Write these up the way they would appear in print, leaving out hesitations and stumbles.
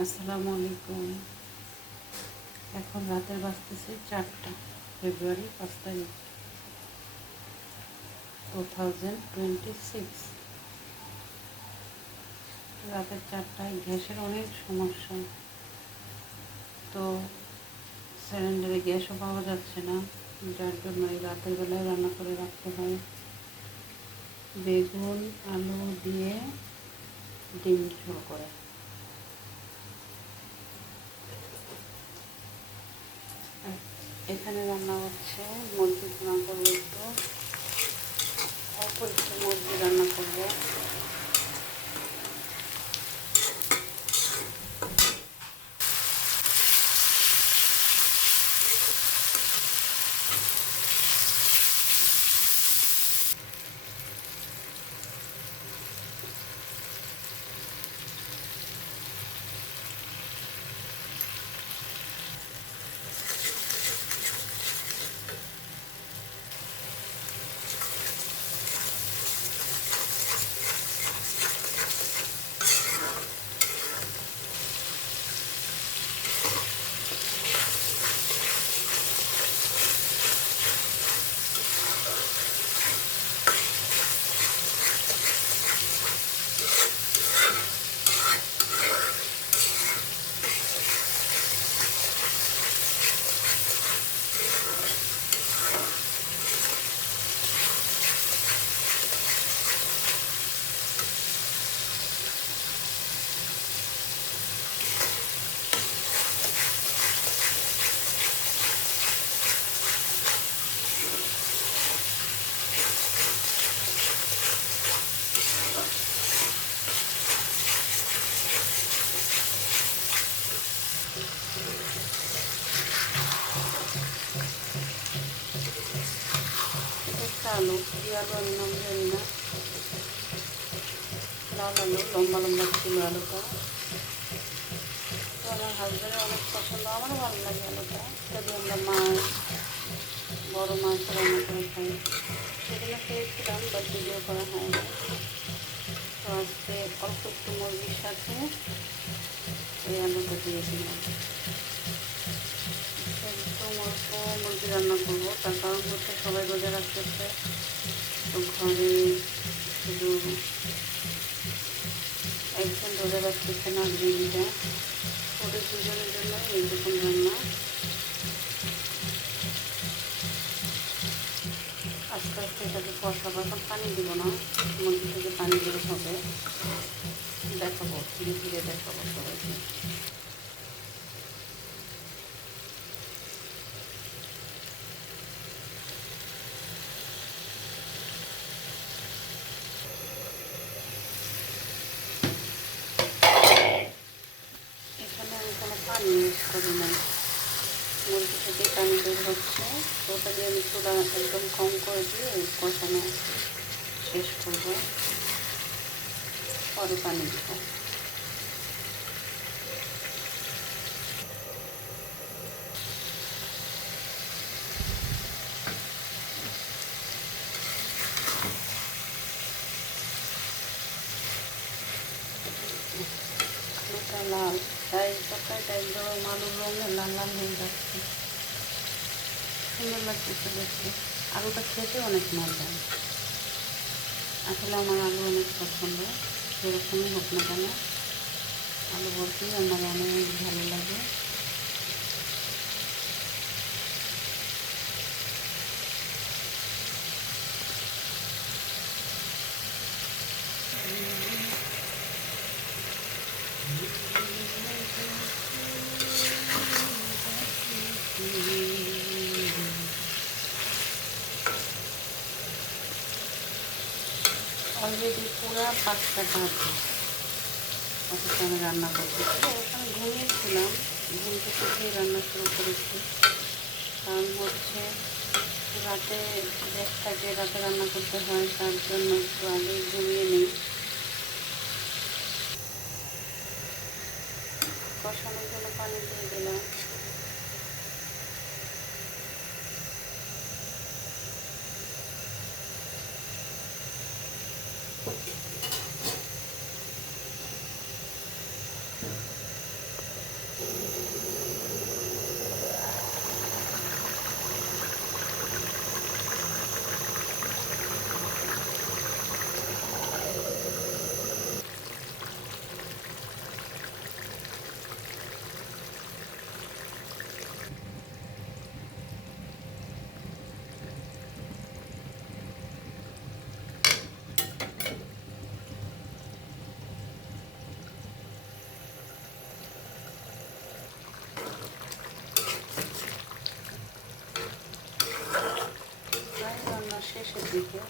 আসসালামু আলাইকুম। এখন রাতের বাজতেছে 4টা, ফেব্রুয়ারি 5 তারিখ 2026। রাতের 4টায় গ্যাসের অনেক সমস্যা, তো সিলিন্ডারে গ্যাসও পাওয়া যাচ্ছে না, যার জন্য এই রাতের বেলায় রান্না করে রাখতে হয়। বেগুন আলু দিয়ে ডিম ঝোল করে। এখানে রান্না হচ্ছে মুরগির রান্না করবো, একটু অল্প একটু মুরগি রান্না করবো। আলু, কি আলু আমি নাম জানি না, লাল আলু, লম্বা লম্বা ছিল আলুটা। তো আমার হাজব্যান্ডের অনেক পছন্দ, আমারও ভালো লাগে আলুটা। যদি আমরা মাছ, বড় মাছ রান্না করে খাই, সেগুলো খেয়েছিলাম, বাট ভিডিও করা হয় না। তো আজকে অল্প একটু মুরগির সাথে এই আলুটা দিয়ে দিলাম। একদম অল্প মুরগি রান্না করবো, তার কারণ হচ্ছে সবাই রোজা রাখতেছে, তো ঘরে শুধু একজন রোজা রাখতেছে না, দিদিটা, ওদের দুজনের জন্য এইরকম রান্না। আস্তে আস্তে এটাকে কষাবো, এখন পানি দিব না, মুরগি থেকে পানি বের হবে, দেখাবো, ধীরে ধীরে দেখাবো সবাইকে। এখানে আমি কোনো পানি ইউজ করি না, মুরগি থেকে পানি বের হচ্ছে, তো ওটা দিয়ে আমি চুলা একদম কম করে দিয়ে কষানো শেষ করবো, পরে পানি দিব। আলুটা লাল, তাই তরকারিটা একদম আলুর রঙে লাল লাল হয়ে যাচ্ছে, সুন্দর লাগতেছে দেখতে। আলুটা খেতে অনেক মজা, আসলে আমার আলু অনেক পছন্দ, যেরকমই হোক না কেন আলু বলতেই আমার অনেক ভালো লাগে। অলরেডি পুরা 5টা বাজে, অথচ আমি রান্না করতেছি। আমি ঘুমিয়েছিলাম, ঘুম থেকে উঠেই রান্না শুরু করেছি, কারণ হচ্ছে রাতে গ্যাস থাকে, রাতে রান্না করতে হয়, তার জন্য একটু আগেই ঘুমিয়ে নিই। কষানোর জন্য পানি দিয়ে দিলাম। শেষের দিকে।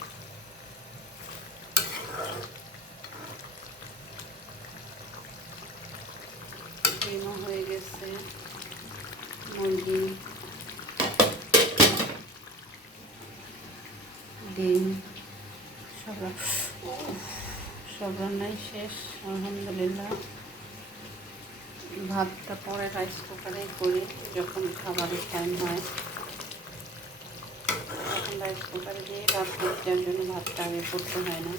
ডিমও হয়ে গেছে, মুরগি, ডিম সব রান্নাই শেষ আলহামদুলিল্লাহ। ভাতটা পরে রাইস কুকারেই করি, যখন খাবারের টাইম হয় তখন রাইস কুকারে দিয়ে ভাত করতে, যার জন্য ভাতটা আগে করতে হয় না।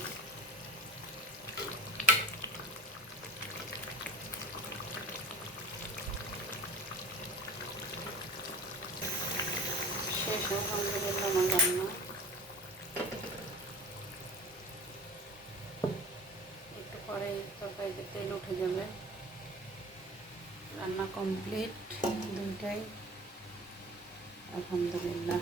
শেষ আলহামদুলিল্লাহ আমার রান্না। একটু পরে তরকারিতে তেল উঠে যাবে। রান্না কমপ্লিট দুইটাই আলহামদুলিল্লাহ।